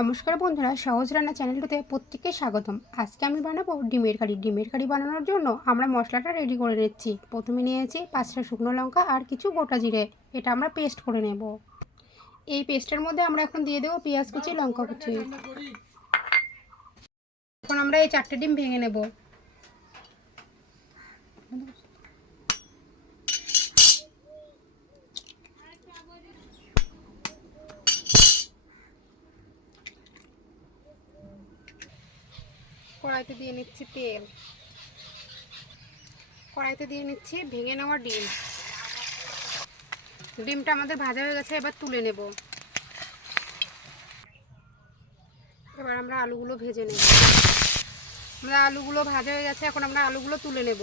নমস্কার বন্ধুরা, সহজ রান্না চ্যানেলটিতে প্রত্যেককে স্বাগতম। আজকে আমি বানাবো ডিমের কারি। ডিমের কারি বানানোর জন্য আমরা মশলাটা রেডি করে নিচ্ছি। প্রথমে নিয়েছি 5টা শুকনো লঙ্কা আর কিছু গোটা জিরে। এটা আমরা পেস্ট করে নেব। এই পেস্টের মধ্যে আমরা এখন দিয়ে দেবো পেঁয়াজ কুচি, লঙ্কা কুচি। এখন আমরা এই 4টে ডিম ভেঙে নেব। কড়াইতে দিয়ে নিচ্ছি তেল। কড়াইতে দিয়ে নিচ্ছি ভেঙে নেওয়া ডিম। ডিমটা আমাদের ভাজা হয়ে গেছে, এবার তুলে নেব। এবার আমরা আলুগুলো ভেজে নেব। আলুগুলো ভাজা হয়ে গেছে, এখন আমরা আলুগুলো তুলে নেব।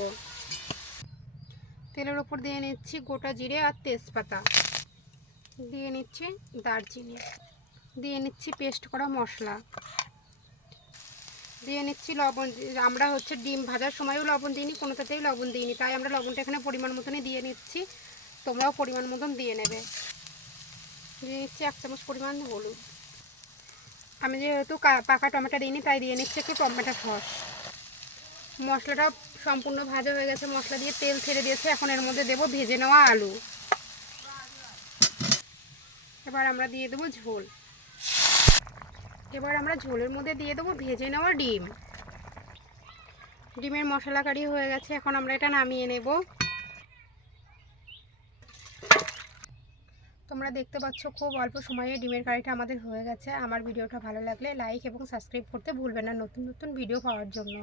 তেলের ওপর দিয়ে নিচ্ছি গোটা জিরে আর তেজপাতা, দিয়ে নিচ্ছি দারচিনি, দিয়ে নিচ্ছি পেস্ট করা মশলা, দিয়ে নিচ্ছি লবণ। আমরা ডিম ভাজার সময়ও লবণ দিইনি, কোনোটাতেই লবণ দিইনি, তাই আমরা লবণটা এখানে পরিমাণ মতনই দিয়ে নিচ্ছি। তোমরাও পরিমাণ মতন দিয়ে নেবে। দিয়ে নিচ্ছি 1 চামচ পরিমাণ হলুদ। আমি যেহেতু পাকা টমেটো দিইনি, তাই দিয়ে নিচ্ছি একটু টমেটো সস। মশলাটা সম্পূর্ণ ভাজা হয়ে গেছে, মশলা দিয়ে তেল ছেড়ে দিয়েছে। এখন এর মধ্যে দেবো ভেজে নেওয়া আলু। এবার আমরা দিয়ে দেবো ঝোল। এবার আমরা ঝোলের মধ্যে দিয়ে দেবো ভেজে নেওয়া ডিম। ডিমের মশলা কারি হয়ে গেছে, এখন আমরা এটা নামিয়ে নেব। তোমরা দেখতে পাচ্ছ খুব অল্প সময়ে ডিমের কারিটা আমাদের হয়ে গেছে। আমার ভিডিওটা ভালো লাগলে লাইক এবং সাবস্ক্রাইব করতে ভুলবে না নতুন নতুন ভিডিও পাওয়ার জন্য।